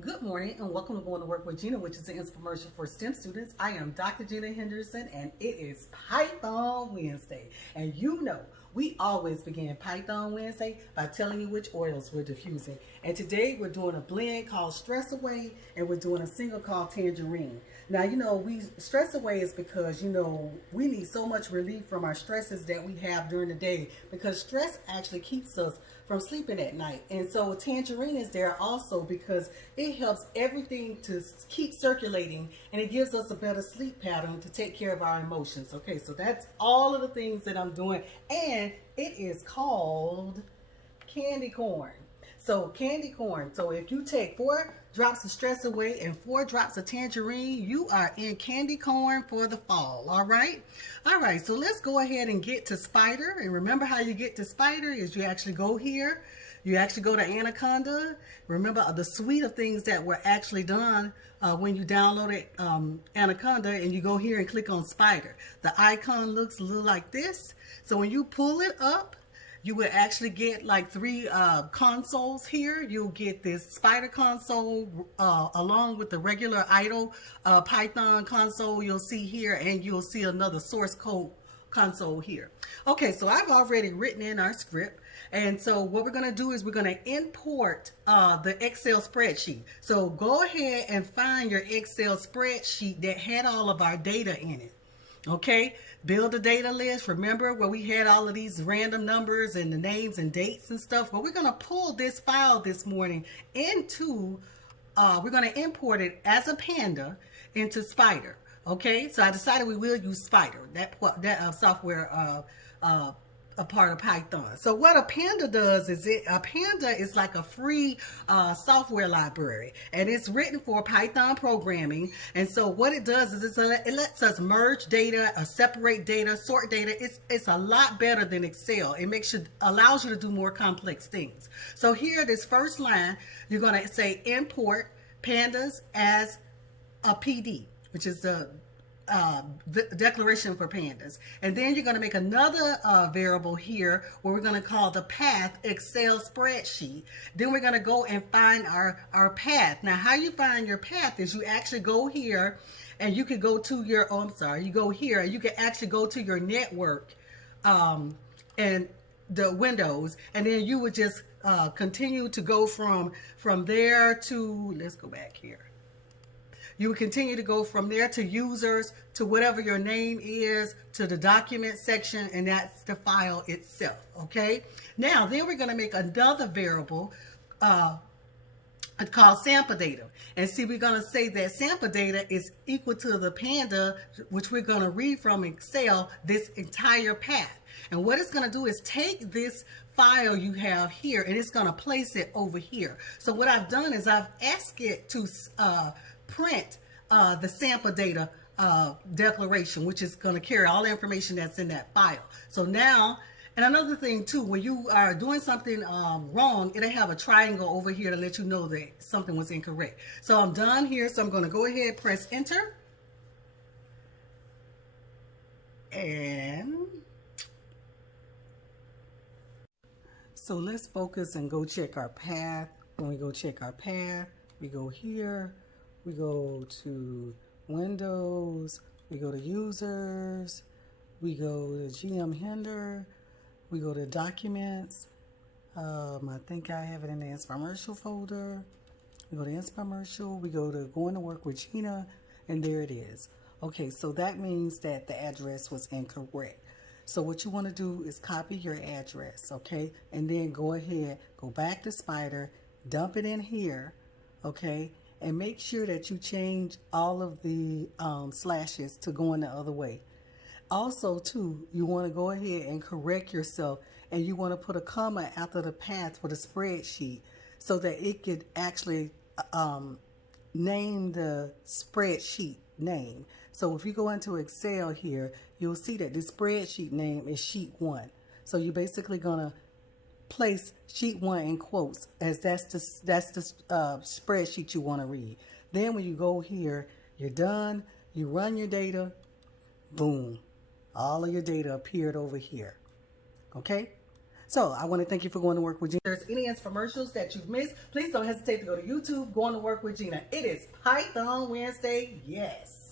Good morning and welcome to Going to Work with Gena, which is an infomercial for STEM students. I am Dr. Gena Henderson and it is Python Wednesday. And you know, we always begin Python Wednesday by telling you which oils we're diffusing. And today we're doing a blend called Stress Away and we're doing a single called Tangerine. Now, you know, we stress away is because, you know, we need so much relief from our stresses that we have during the day because stress actually keeps us from sleeping at night. And so tangerine is there also because it helps everything to keep circulating and it gives us a better sleep pattern to take care of our emotions. Okay, so that's all of the things that I'm doing. And it is called candy corn. So candy corn. So if you take 4 drops of Stress Away and 4 drops of tangerine, you are in candy corn for the fall. All right. All right. So let's go ahead and get to Spider. And remember how you get to Spider is you actually go here. You actually go to Anaconda. Remember the suite of things that were actually done when you downloaded Anaconda, and you go here and click on Spider. The icon looks a little like this. So when you pull it up, you would actually get like 3 consoles here. You'll get this Spider console along with the regular idle Python console you'll see here, and you'll see another source code console here. Okay, so I've already written in our script. And so what we're going to do is we're going to import the Excel spreadsheet. So go ahead and find your Excel spreadsheet that had all of our data in it. Okay, build a data list. Remember where we had all of these random numbers and the names and dates and stuff? Well, we're going to pull this file this morning into, we're going to import it as a Panda into Spider. Okay, so I decided we will use Spider, that software a part of Python. So what a Panda does is a Panda is like a free software library, and it's written for Python programming. And so what it does is it lets us merge data, separate data, sort data. It's a lot better than Excel. It allows you to do more complex things. So here, this first line, you're going to say import pandas as a PD, which is the declaration for pandas. And then you're going to make another variable here where we're going to call the path Excel spreadsheet. Then we're going to go and find our path. Now, how you find your path is you actually go here and you can go to your, you go here and you can actually go to your network and the windows, and then you would just continue to go from there to, let's go back here. You would continue to go from there to users, to whatever your name is, to the document section, and that's the file itself, okay? Now, then we're going to make another variable called sample data. And see, we're going to say that sample data is equal to the Panda, which we're going to read from Excel, this entire path. And what it's going to do is take this file you have here, and it's going to place it over here. So what I've done is I've asked it to print the sample data declaration, which is going to carry all the information that's in that file. So now, and another thing too, when you are doing something wrong, it'll have a triangle over here to let you know that something was incorrect. So I'm done here, so I'm going to go ahead and press enter. And so let's focus and go check our path. When we go check our path, we go here. We go to Windows, we go to Users, we go to GM Hinder, we go to Documents. I think I have it in the Inspiremercial folder. We go to Inspiremercial, we go to Going to Work with Gena, and there it is. Okay, so that means that the address was incorrect. So what you want to do is copy your address, okay? And then go ahead, go back to Spider, dump it in here, okay? And make sure that you change all of the slashes to going the other way. Also, too, you want to go ahead and correct yourself, and you want to put a comma after the path for the spreadsheet so that it could actually name the spreadsheet name. So if you go into Excel here, you'll see that the spreadsheet name is Sheet 1. So you're basically going to place sheet 1 in quotes, as that's the spreadsheet you want to read. Then when you go here, you're done, you run your data, boom, all of your data appeared over here. Okay, So I want to thank you for going to work with Gena. If there's any infomercials that you've missed, please don't hesitate to go to YouTube, Going to Work with Gena. It is Python Wednesday, yes.